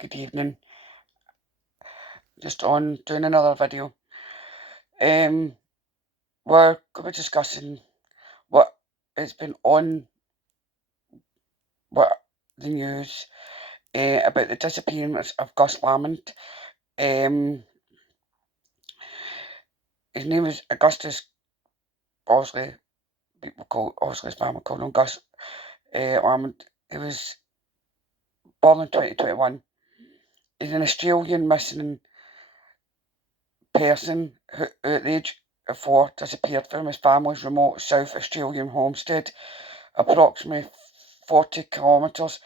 good evening. Just on doing another video. We're going to be discussing what has been on what the news about the disappearance of Gus Lamont. His name is Augustus, obviously, his family call him Gus Lamont. He was born in 2021. He's an Australian missing person who, at the age of 4, disappeared from his family's remote South Australian homestead, approximately 40 kilometres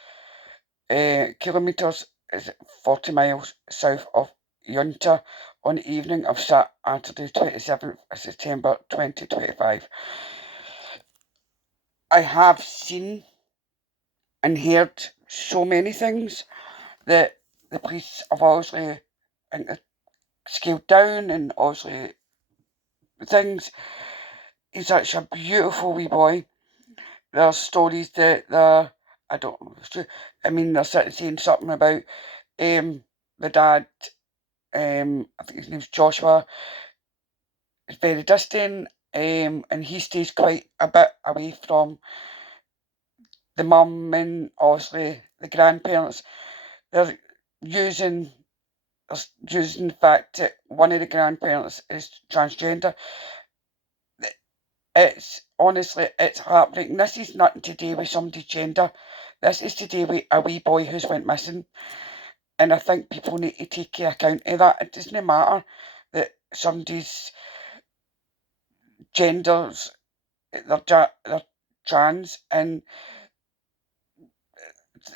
is 40 miles south of Yunta on the evening of Saturday 27th of September 2025. I have seen and heard so many things that the police have obviously scaled down, and obviously things. He's such a beautiful wee boy. There's stories that I don't know if it's true. I mean, they're sitting saying something about the dad, I think his name's Joshua, is very distant, and he stays quite a bit away from the mum and obviously the grandparents. They're using the fact that one of the grandparents is transgender. It's honestly, it's heartbreaking. This is nothing to do with somebody's gender. This is to do with a wee boy who's went missing. And I think people need to take account of that. It doesn't matter that somebody's genders, they're trans, and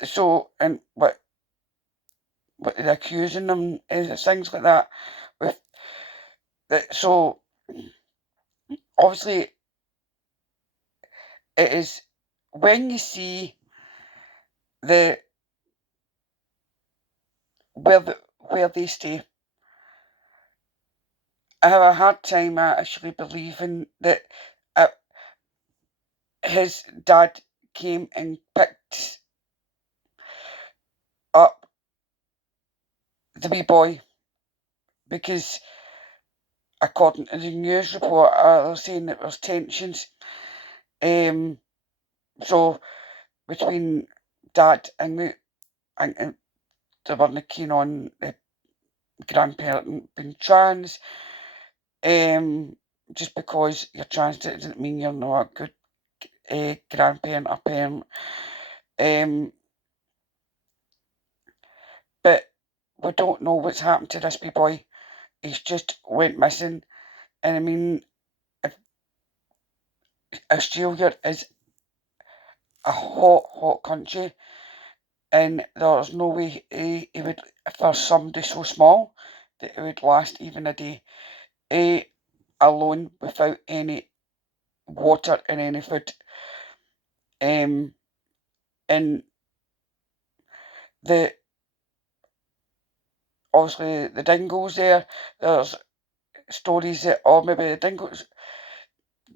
so, and what they're accusing them is things like that. With that, so obviously it is when you see the where they stay. I have a hard time actually believing that his dad came and picked up the wee boy, because according to the news report, they're saying that there's tensions. So between dad and they weren't keen on the grandparent being trans. Just because you're trans doesn't mean you're not a good grandparent or parent. But we don't know what's happened to this wee boy. He's just went missing. And I mean, if Australia is a hot country, and there's no way he would, if there's somebody so small, that it would last even a day alone without any water and any food. And the obviously the dingoes there's stories that, or maybe the dingoes,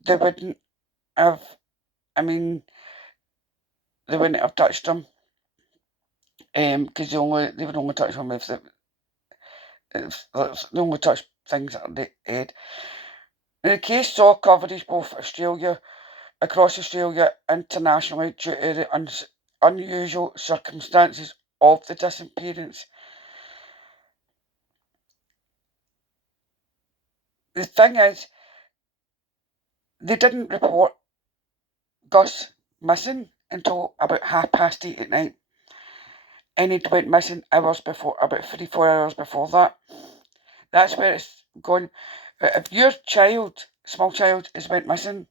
they wouldn't have, I mean, they wouldn't have touched him, because they would only touch him if they only touch things that are dead. The case saw coverage both across Australia, internationally, due to the unusual circumstances of the disappearance. The thing is, they didn't report Gus missing until about 8:30 at night. And he went missing hours before, about 3-4 hours before that. That's where it's going. If your small child, is went missing,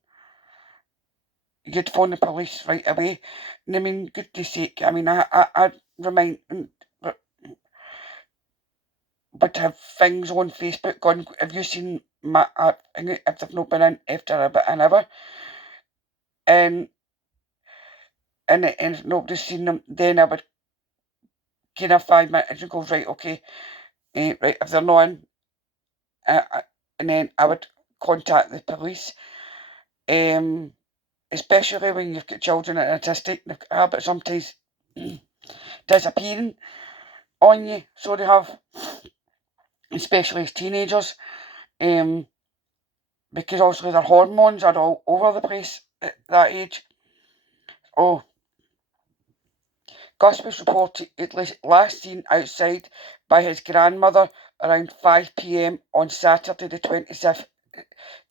you'd phone the police right away. And I mean, goodness sake, I mean, I remind, would have things on Facebook going, have you seen my, if they've not been in after about an hour, and if nobody's seen them, then I would kind of 5 minutes and go, right, okay, right, if they're not in, and then I would contact the police, especially when you've got children that are autistic, they've got a habit sometimes disappearing on you, so they have, especially as teenagers, because obviously their hormones are all over the place at that age. Oh, Gus was reportedly last seen outside by his grandmother around 5 p.m. on Saturday the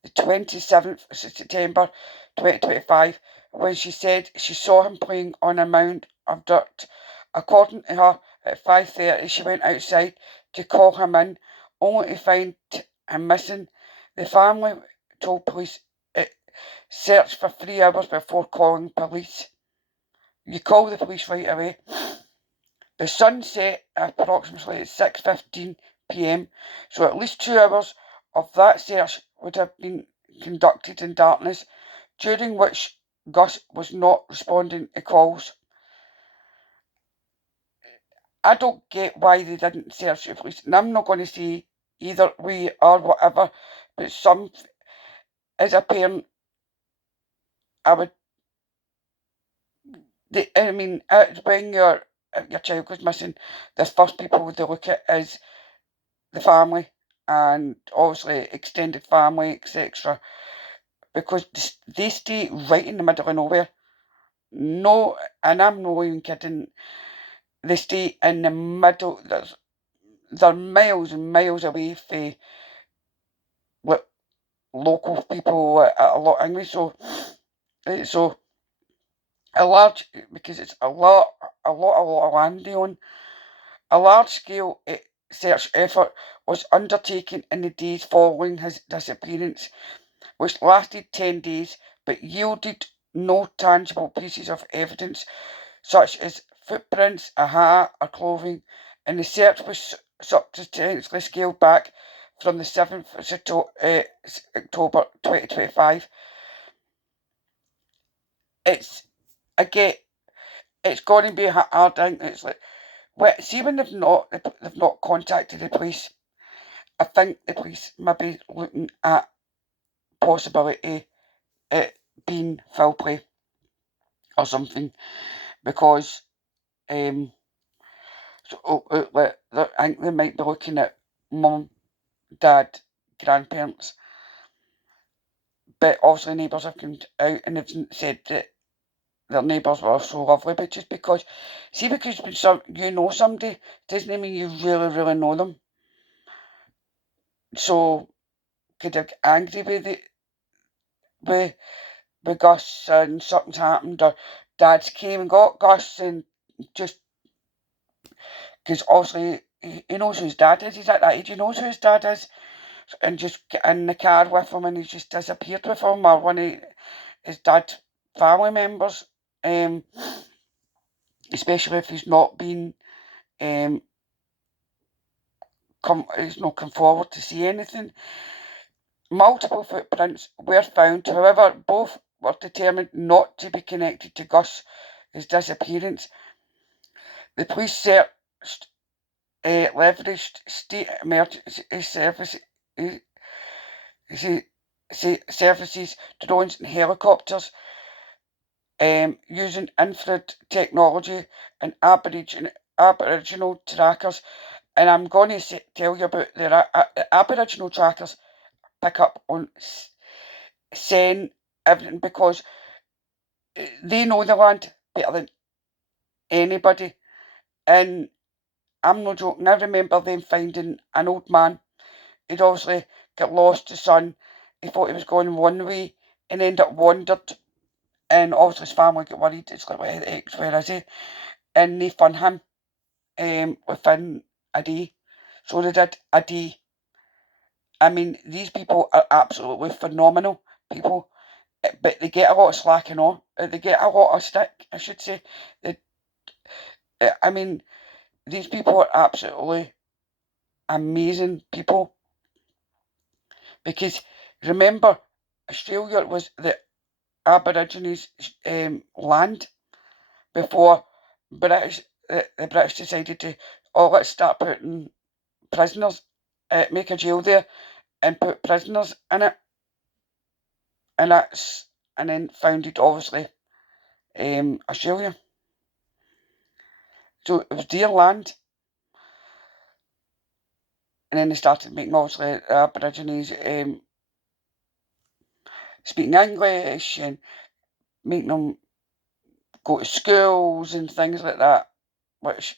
27th of September 2025, when she said she saw him playing on a mound of dirt. According to her, at 5:30 she went outside to call him in, only to find him missing. The family told police it searched for 3 hours before calling police. You call the police right away. The sun set approximately at 6:15 p.m, so at least 2 hours of that search would have been conducted in darkness, during which Gus was not responding to calls. I don't get why they didn't search the police, and I'm not going to say either way or whatever, but as a parent, I would, when your child goes missing, the first people they look at is the family, and obviously extended family, etc., because they stay right in the middle of nowhere. No, and I'm not even kidding. They stay in the middle. They're miles and miles away from what local people a lot anyway. So a large, because it's a lot of land they own. A large-scale search effort was undertaken in the days following his disappearance, which lasted 10 days but yielded no tangible pieces of evidence such as footprints, a hat, or clothing, and the search was subsequently scaled back from the 7th of October 2025. It's going to be a hard thing. It's like, see, when they've not contacted the police, I think the police may be looking at possibility it being foul play or something, because I think they might be looking at mum, dad, grandparents, but obviously neighbours have come out and have said that their neighbours were so lovely, but just because you know somebody doesn't mean you really, really know them. So could have angry with Gus, and something's happened, or dad's came and got Gus, and just because obviously he knows who his dad is. He's at that age, he knows who his dad is, and just get in the car with him, and he just disappeared with him, or one of his dad's family members, especially if he's not been he's not come forward to see anything. Multiple footprints were found, however, both were determined not to be connected to Gus's disappearance. The police searched leveraged state emergency services, drones and helicopters, using infrared technology and Aboriginal trackers. And I'm going to tell you about the Aboriginal trackers pick up on scent, everything, because they know the land better than anybody. And I'm not joking, I remember them finding an old man. He'd obviously got lost to sun. He thought he was going one way and ended up wandered. And obviously his family got worried. It's like, where is he? And they found him within a day. So they did a day. I mean, these people are absolutely phenomenal people, but they get a lot of slack and all. They get a lot of stick, I should say. I mean, these people are absolutely amazing people, because remember, Australia was the Aborigines' land before the British decided to, let's start putting prisoners, make a jail there and put prisoners in it, and then founded obviously Australia. So it was their land. then they started making, obviously, the Aborigines speaking English and making them go to schools and things like that, which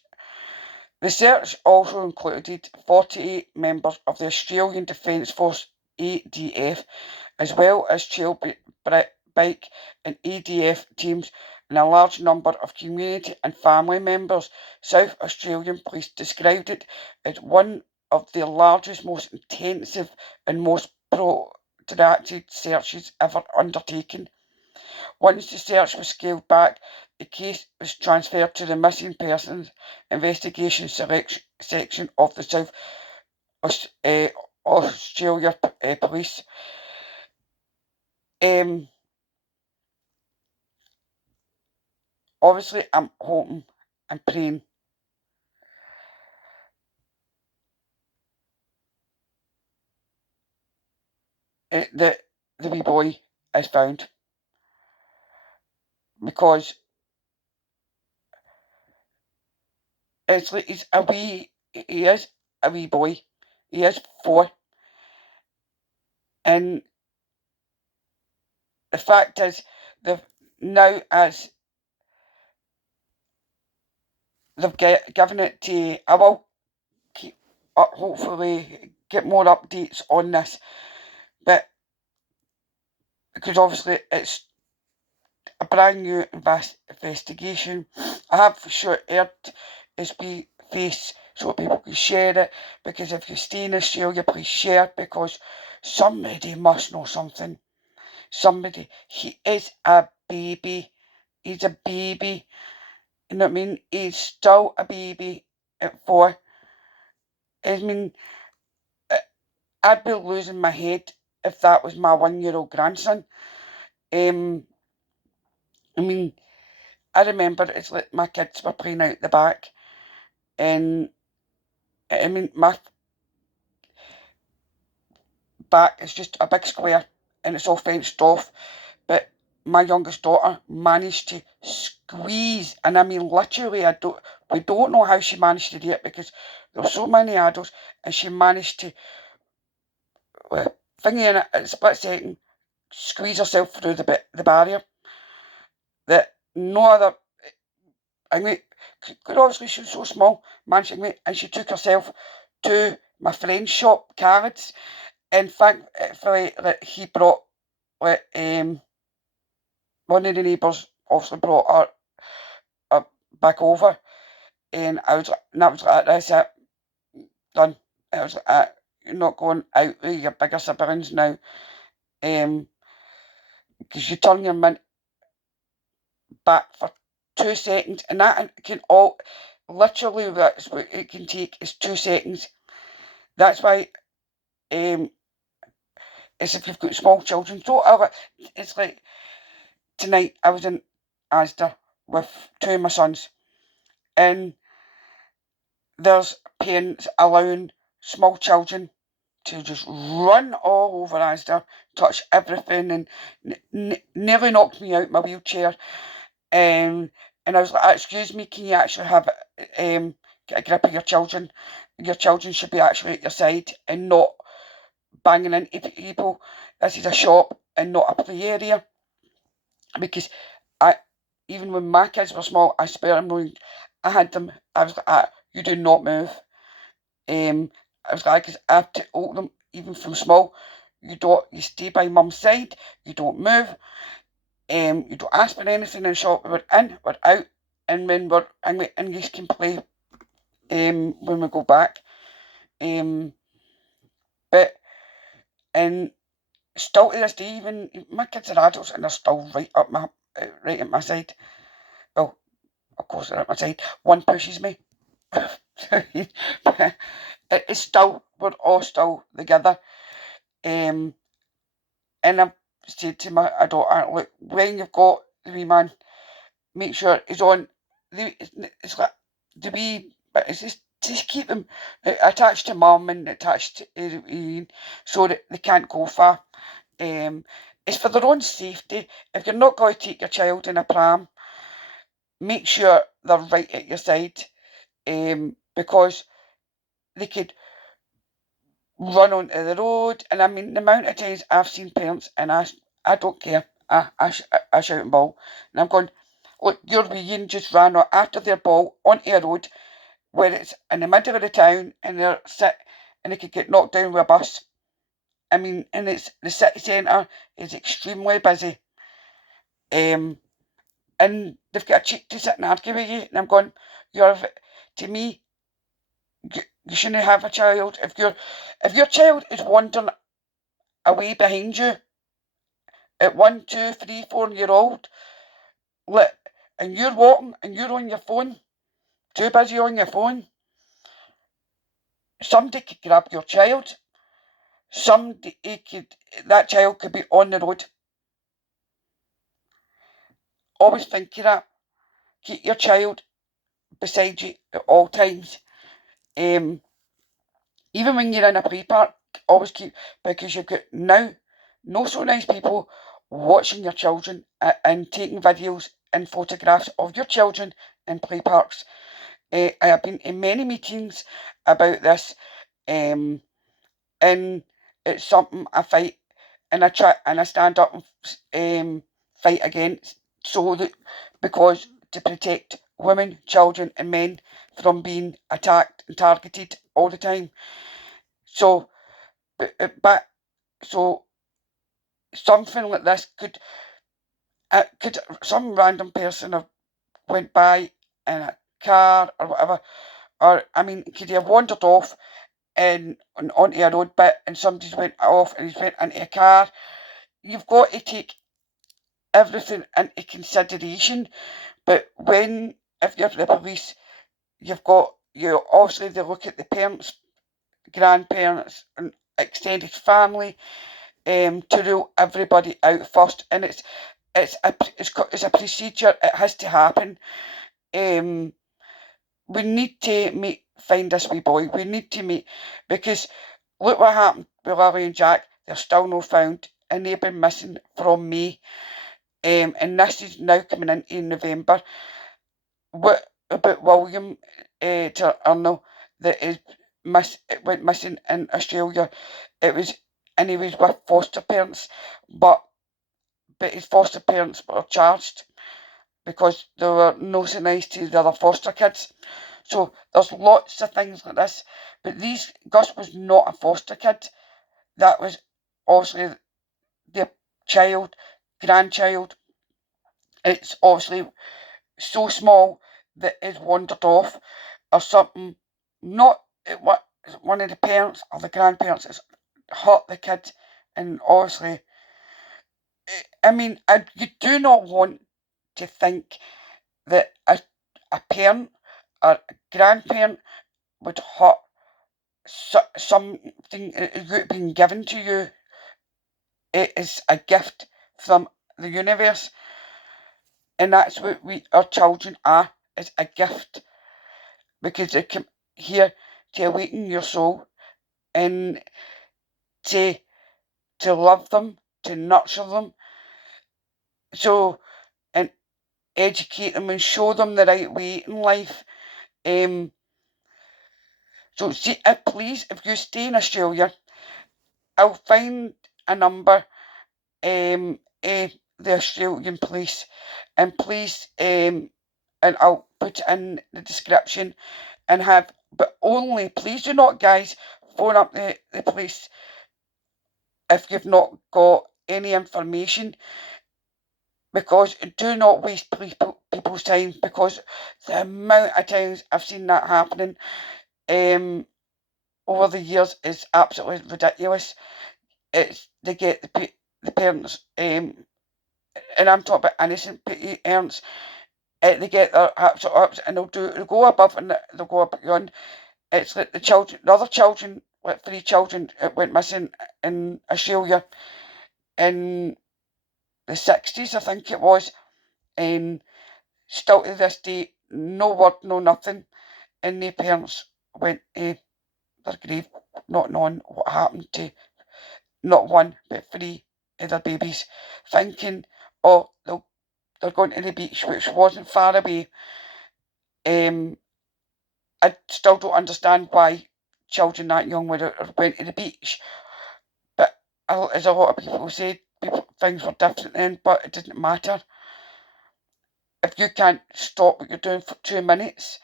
the search also included 48 members of the Australian Defence Force ADF, as well as trail bike and ADF teams, and a large number of community and family members. South Australian Police described it as one of the largest, most intensive and most protracted searches ever undertaken. Once the search was scaled back, the case was transferred to the Missing Persons Investigation section of the South Australia Police. Obviously, I'm hoping and praying that the wee boy is found, because it's like he is a wee boy, he is 4, and the fact is, now as they've given it to, I will keep hopefully get more updates on this, but because obviously it's a brand new investigation, I have for sure heard his face so people can share it, because if you stay in Australia, please share it, because somebody must know something. Somebody. He is a baby. He's a baby. You know what I mean? He's still a baby at 4. I mean, I'd be losing my head if that was my 1-year-old grandson. I mean, I remember it's like my kids were playing out the back, and I mean, my back is just a big square and it's all fenced off, but my youngest daughter managed to squeeze, and I mean literally, we don't know how she managed to do it, because there were so many adults, and she managed to thingy in it at a split second, squeeze herself through the barrier that no other. I mean, could obviously she was so small, and she took herself to my friend's shop, Carrots, and thankfully that he brought one of the neighbours obviously brought her back over, and I was like, that's it, done. I was like, you're not going out with your bigger siblings now, because you turn your mint back for 2 seconds, and that can all, literally that's what it can take, is 2 seconds. That's why, it's if you've got small children, don't ever, it's like, tonight I was in Asda with 2 of my sons, and there's parents allowing small children to just run all over Asda, touch everything, and nearly knocked me out my wheelchair. And I was like, excuse me, can you actually have get a grip of your children? Your children should be actually at your side and not banging into people. This is a shop and not a play area. Because even when my kids were small, I swear I had them, I was like, you do not move. I was like, because I have to open them even from small. You stay by mum's side, you don't move, you don't ask for anything in the shop. We're in, we're out, and when and you can play when we go back. But and still to this day, even my kids are adults and they're still right at my side. Well, of course they're at my side. One pushes me. It's still, we're all still together. And I've said to my daughter, look, when you've got the wee man, make sure he's on. It's like the wee, but it's just keep them attached to mum and attached to, so that they can't go far. It's for their own safety. If you're not going to take your child in a pram, make sure they're right at your side, because they could run onto the road. And I mean, the amount of times I've seen parents, and I don't care, I shout and bawl, and I'm going, look, your wee just ran after their ball onto a road where it's in the middle of the town, and they're sit, and they could get knocked down with a bus. I mean, and it's the city centre is extremely busy, and they've got a cheek to sit and argue with you, and I'm going, you're, to me, you shouldn't have a child if your child is wandering away behind you at 1, 2, 3, 4 year old, and you're walking and you're on your phone, too busy on your phone, somebody could grab your child. That child could be on the road. Always think of that. Keep your child beside you at all times. Even when you're in a play park, always keep, because you've got now no so nice people watching your children and taking videos and photographs of your children in play parks. I have been in many meetings about this, and it's something I fight, and I try and I stand up and fight against, so that, because to protect women, children, and men from being attacked and targeted all the time. So, but so something like this could some random person have went by in a car or whatever, or I mean, could he have wandered off and onto a road bit, and somebody's went off and he's went into a car? You've got to take everything into consideration. But if you're the police, you obviously they look at the parents, grandparents, and extended family, to rule everybody out first, and it's a procedure. It has to happen. We need to find this wee boy. We need to meet, because look what happened with Lily and Jack. They're still not found, and they've been missing from May. And this is now coming into November. What about William Arnold that went missing in Australia? It was, and he was with foster parents, but his foster parents were charged because they were no so nice to the other foster kids. So there's lots of things like this. But Gus was not a foster kid. That was obviously their child, grandchild. It's obviously so small that it's wandered off or something. Not what one of the parents or the grandparents has hurt the kid, and obviously, I mean, you do not want to think that a parent or a grandparent would hurt something being given to you. It is a gift from the universe, and that's what our children are. It's a gift, because they come here to awaken your soul, and to love them, to nurture them, so, and educate them and show them the right way in life. So see, please, if you stay in Australia, I'll find a number, the Australian police, and please, and I'll put it in the description, and but only, please do not, guys, phone up the police if you've not got any information, because do not waste people's time, because the amount of times I've seen that happening over the years is absolutely ridiculous. They get the parents, and I'm talking about innocent parents. They get their absolute ups, and they'll go above and they'll go up beyond. It's like the other children, like 3 children, went missing in Australia in the 60s, I think it was, and still to this day, no word, no nothing, and the parents went to their grave not knowing what happened to not one but 3 of their babies, thinking, oh, they're going to the beach, which wasn't far away. I still don't understand why children that young would have went to the beach. But as a lot of people say, things were different then, but it didn't matter. If you can't stop what you're doing for 2 minutes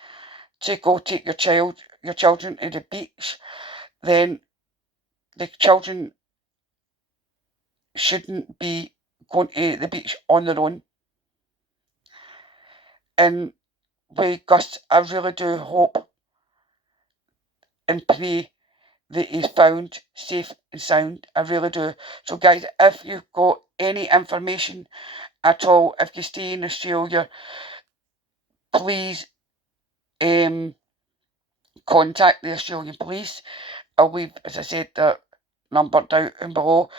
to go take your children to the beach, then the children shouldn't be going to the beach on their own. And with Gus, I really do hope and pray that he's found safe and sound. I really do. So guys, if you've got any information at all, if you stay in Australia, please contact the Australian police. I'll leave, as I said, the number down below.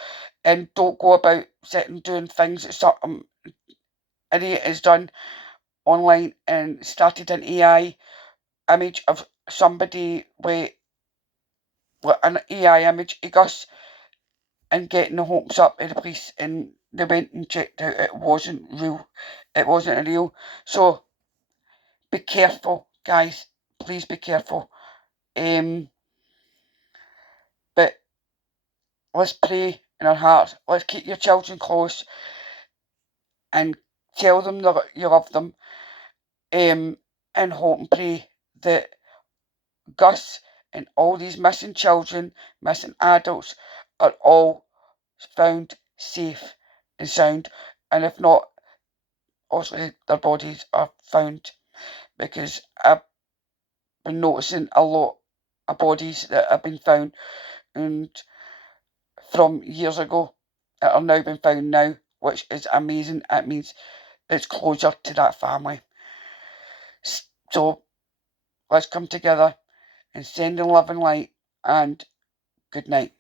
And don't go about sitting doing things that some idiot has done online and started an AI image of somebody with an AI image of Gus and getting the hopes up of the police, and they went and checked out it wasn't real. It wasn't real. So be careful, guys. Please be careful. But let's pray in our hearts. Let's keep your children close and tell them that you love them. And hope and pray that Gus and all these missing children, missing adults, are all found safe and sound. And if not, obviously their bodies are found, because I've been noticing a lot of bodies that have been found and from years ago that are now been found now, which is amazing. It means it's closure to that family. So let's come together and send in love and light, and good night.